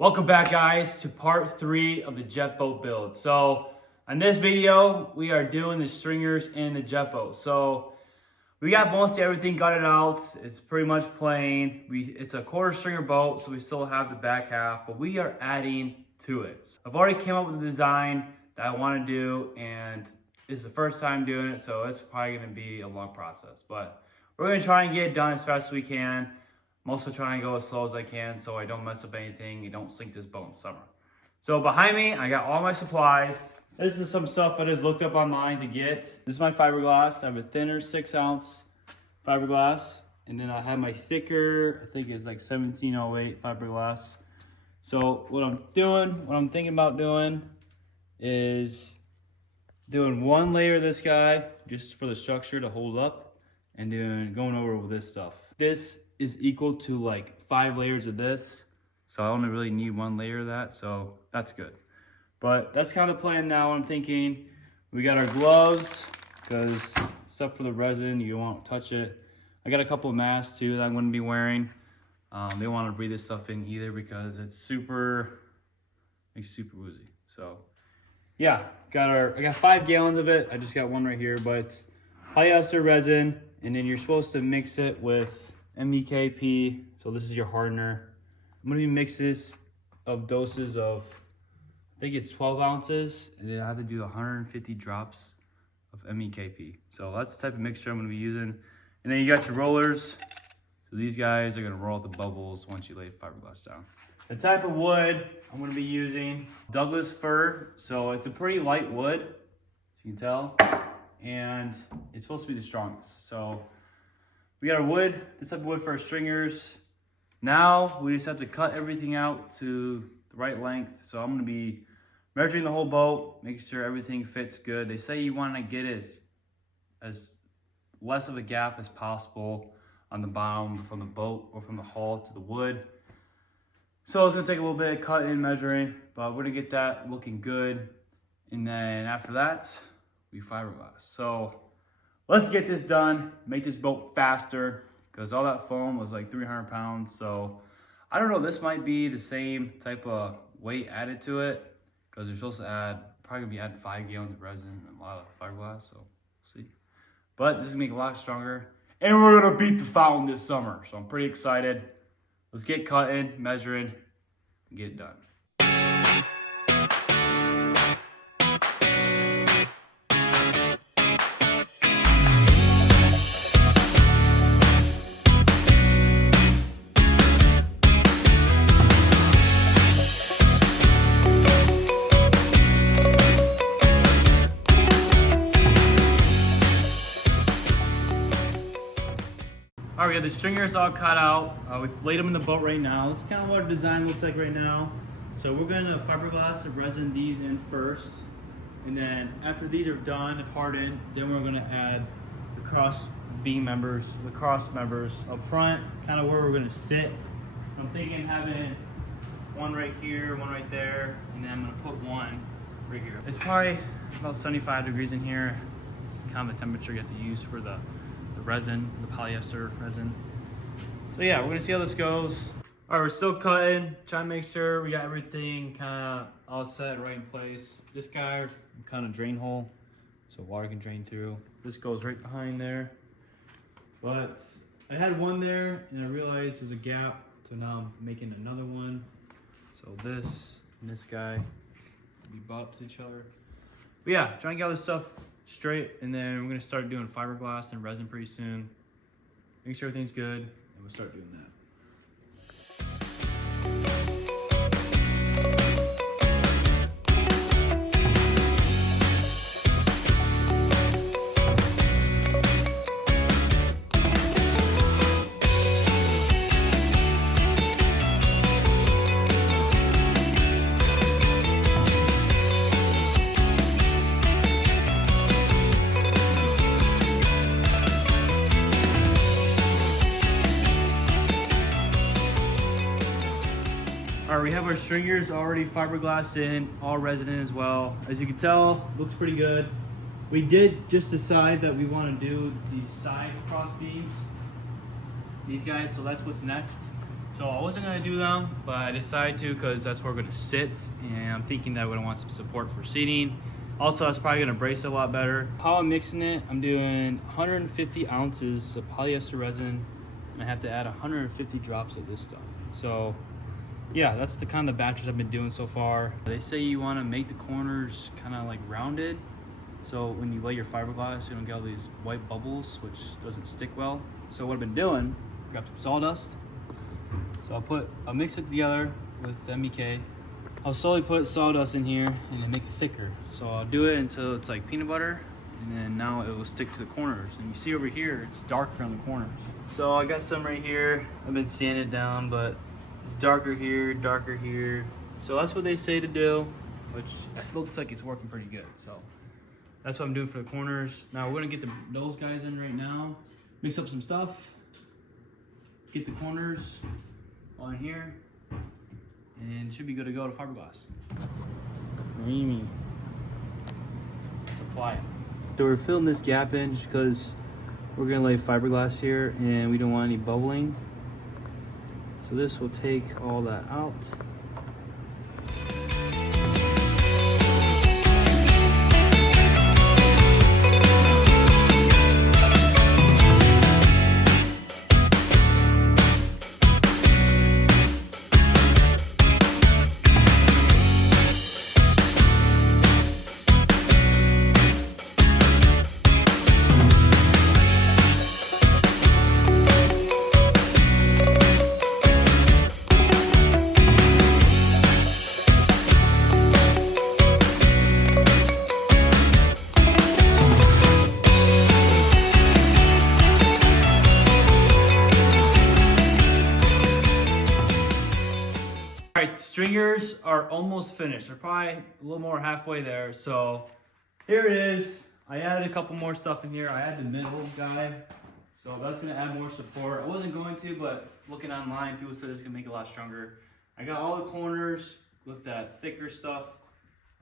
Welcome back, guys, to part 3 of the jet boat build. So on this video, we are doing the stringers in the jet boat. So we got mostly everything gutted out. It's pretty much plain. It's a quarter stringer boat, so we still have the back half, but we are adding to it. I've already came up with a design that I want to do, and it's the first time doing it, so it's probably going to be a long process. But we're going to try and get it done as fast as we can. I'm also trying to go as slow as I can so I don't mess up anything and don't sink this boat in summer. So behind me, I got all my supplies. This is some stuff I just looked up online to get. This is my fiberglass. I have a thinner 6-ounce fiberglass. And then I have my thicker, I think it's like 1708 fiberglass. So what I'm thinking about doing is doing one layer of this guy just for the structure to hold up, and then going over with this stuff. This is equal to like 5 layers of this. So I only really need 1 layer of that, so that's good. But that's kind of the plan now. I'm thinking we got our gloves, because stuff for the resin, you don't want to touch it. I got a couple of masks too that I'm going to be wearing. They don't want to breathe this stuff in either because it's super woozy. So yeah, I got 5 gallons of it. I just got one right here, but it's polyester resin, and then you're supposed to mix it with MEKP. So this is your hardener. I'm gonna mix this of doses of, I think it's 12 ounces, and then I have to do 150 drops of MEKP. So that's the type of mixture I'm gonna be using. And then you got your rollers. So these guys are gonna roll out the bubbles once you lay the fiberglass down. The type of wood I'm gonna be using, Douglas fir. So it's a pretty light wood, as you can tell, and it's supposed to be the strongest. So we got our wood, this type of wood for our stringers. Now we just have to cut everything out to the right length. So I'm gonna be measuring the whole boat, making sure everything fits good. They say you wanna get as less of a gap as possible on the bottom from the boat or from the hull to the wood. So it's gonna take a little bit of cutting, measuring, but we're gonna get that looking good. And then after that, we fiberglass. So let's get this done, make this boat faster, because all that foam was like 300 pounds. So I don't know, this might be the same type of weight added to it, because they're supposed to probably gonna be adding 5 gallons of resin and a lot of fiberglass, so we'll see. But this is gonna make it a lot stronger. And we're gonna beat the fountain this summer. So I'm pretty excited. Let's get cutting, measuring, and get it done. All right, we have the stringers all cut out. We laid them in the boat right now. This is kind of what our design looks like right now. So we're gonna fiberglass and resin these in first. And then after these are done and hardened, then we're gonna add the cross members up front, kind of where we're gonna sit. I'm thinking having one right here, one right there, and then I'm gonna put one right here. It's probably about 75 degrees in here. It's kind of the temperature you have to use for the resin, the polyester resin. So yeah, we're gonna see how this goes. All right, we're still cutting, trying to make sure we got everything kind of all set right in place. This guy, kind of drain hole, so water can drain through. This goes right behind there. But I had one there, and I realized there's a gap, so now I'm making another one. So this and this guy be butt up to each other. But yeah, trying to get all this stuff straight, and then we're gonna start doing fiberglass and resin pretty soon. Make sure everything's good, and we'll start doing that. All right, we have our stringers already fiberglassed in, all resin in as well. As you can tell, looks pretty good. We did just decide that we want to do these side cross beams, these guys, so that's what's next. So I wasn't gonna do them, but I decided to because that's where we're gonna sit, and I'm thinking that we're gonna want some support for seating. Also, it's probably gonna brace a lot better. How I'm mixing it, I'm doing 150 ounces of polyester resin, and I have to add 150 drops of this stuff. So yeah, that's the kind of batches I've been doing so far. They say you wanna make the corners kind of like rounded, so when you lay your fiberglass, you don't get all these white bubbles, which doesn't stick well. So what I've been doing, grab some sawdust. So I'll mix it together with MEK. I'll slowly put sawdust in here and then make it thicker. So I'll do it until it's like peanut butter, and then now it will stick to the corners. And you see over here, it's darker on the corners. So I got some right here. I've been sanding it down, but it's darker here, darker here. So that's what they say to do, which it looks like it's working pretty good. So that's what I'm doing for the corners. Now we're gonna get those guys in right now, mix up some stuff, get the corners on here, and should be good to go to fiberglass. Creamy. Let's apply it. So we're filling this gap in just because we're gonna lay fiberglass here and we don't want any bubbling. So this will take all that out. All right, the stringers are almost finished. They're probably a little more halfway there. So here it is. I added a couple more stuff in here. I added the middle guy. So that's gonna add more support. I wasn't going to, but looking online, people said it's gonna make it a lot stronger. I got all the corners with that thicker stuff.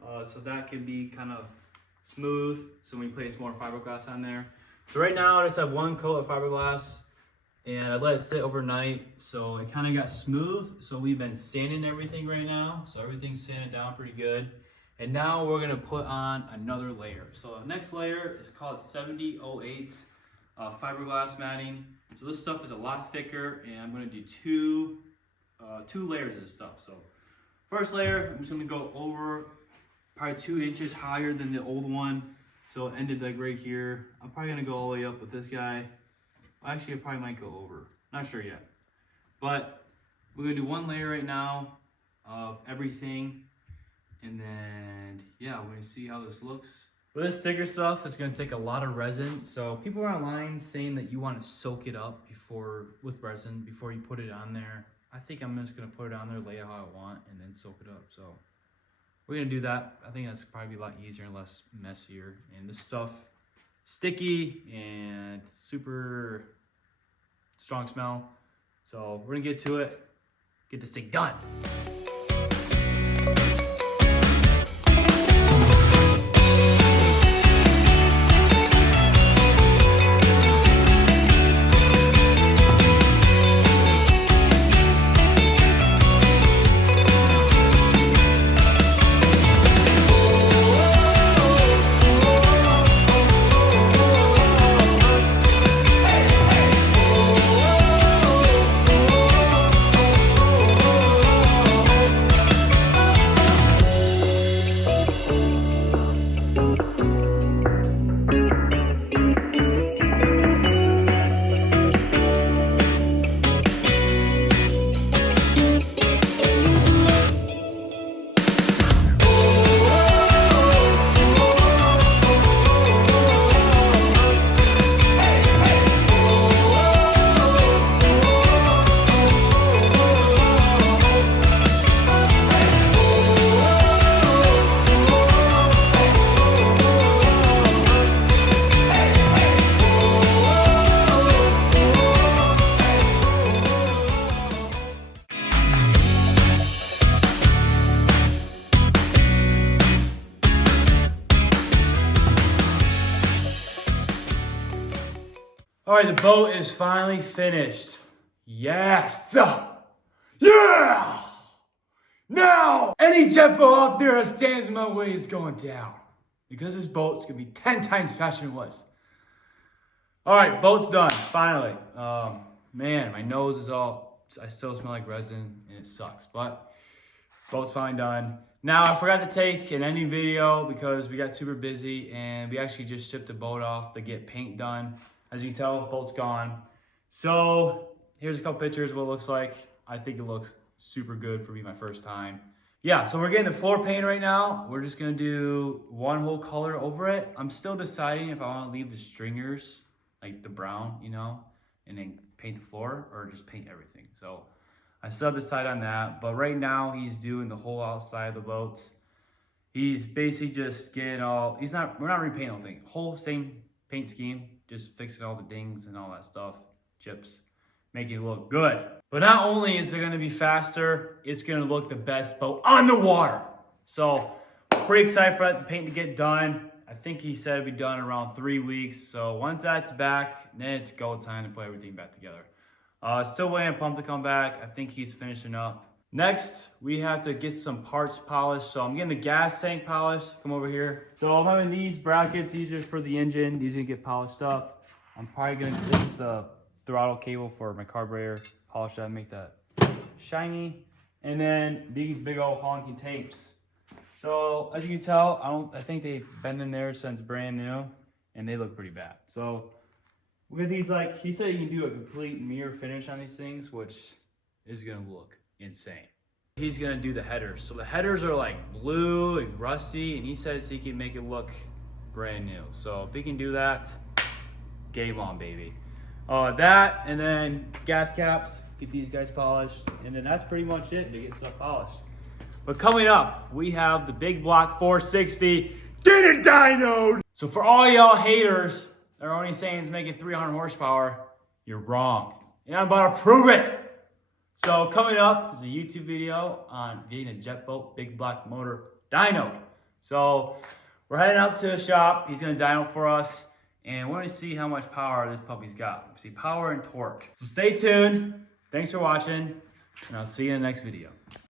So that can be kind of smooth. So when you place more fiberglass on there. So right now I just have one coat of fiberglass, and I let it sit overnight, so it kind of got smooth. So we've been sanding everything right now, so everything's sanded down pretty good. And now we're gonna put on another layer. So the next layer is called 7008 fiberglass matting. So this stuff is a lot thicker, and I'm gonna do two layers of this stuff. So first layer, I'm just gonna go over probably 2 inches higher than the old one. So it ended like right here. I'm probably gonna go all the way up with this guy. Actually, I probably might go over. Not sure yet. But we're gonna do one layer right now of everything. And then, yeah, we're gonna see how this looks. For this thicker stuff, it's gonna take a lot of resin. So people are online saying that you wanna soak it up with resin before you put it on there. I think I'm just gonna put it on there, lay it how I want, and then soak it up. So we're gonna do that. I think that's probably a lot easier and less messier. And this stuff, sticky and super strong smell. So we're gonna get to it, get this thing done. All right, the boat is finally finished. Yes! Yeah! Now, any jet boat out there that stands in my way is going down. Because this boat's gonna be 10 times faster than it was. All right, boat's done, finally. Man, my nose is I still smell like resin and it sucks, but boat's finally done. Now, I forgot to take an ending video because we got super busy and we actually just shipped the boat off to get paint done. As you can tell, boat's gone. So, here's a couple pictures of what it looks like. I think it looks super good for me my first time. Yeah, so we're getting the floor paint right now. We're just gonna do one whole color over it. I'm still deciding if I wanna leave the stringers, like the brown, you know, and then paint the floor or just paint everything. So I still have to decide on that, but right now he's doing the whole outside of the boats. He's basically just getting we're not repainting anything. Whole same paint scheme, just fixing all the dings and all that stuff, chips, making it look good. But not only is it gonna be faster, it's gonna look the best boat on the water. So pretty excited for that paint to get done. I think he said it'd be done in around 3 weeks. So once that's back, then it's go time to put everything back together. Still waiting on Pump to come back. I think he's finishing up. Next, we have to get some parts polished. So I'm getting the gas tank polished. Come over here. So I'm having these brackets. These are for the engine. These are gonna get polished up. I'm probably gonna, this is the throttle cable for my carburetor. Polish that, make that shiny. And then these big old honking tapes. So as you can tell, I think they've been in there since brand new and they look pretty bad. So with these, like he said, you can do a complete mirror finish on these things, which is gonna look insane. He's gonna do the headers. So the headers are like blue and rusty, and he says he can make it look brand new. So if he can do that, game on, baby. That, and then gas caps, get these guys polished, and then that's pretty much it to get stuff polished. But coming up, we have the big block 460 get it dynoed. So for all y'all haters that are only saying it's making 300 horsepower, you're wrong. And I'm about to prove it. So coming up is a YouTube video on getting a jet boat big block motor dynoed. So we're heading out to the shop. He's gonna dyno for us. And we're gonna see how much power this puppy's got. See power and torque. So stay tuned. Thanks for watching, and I'll see you in the next video.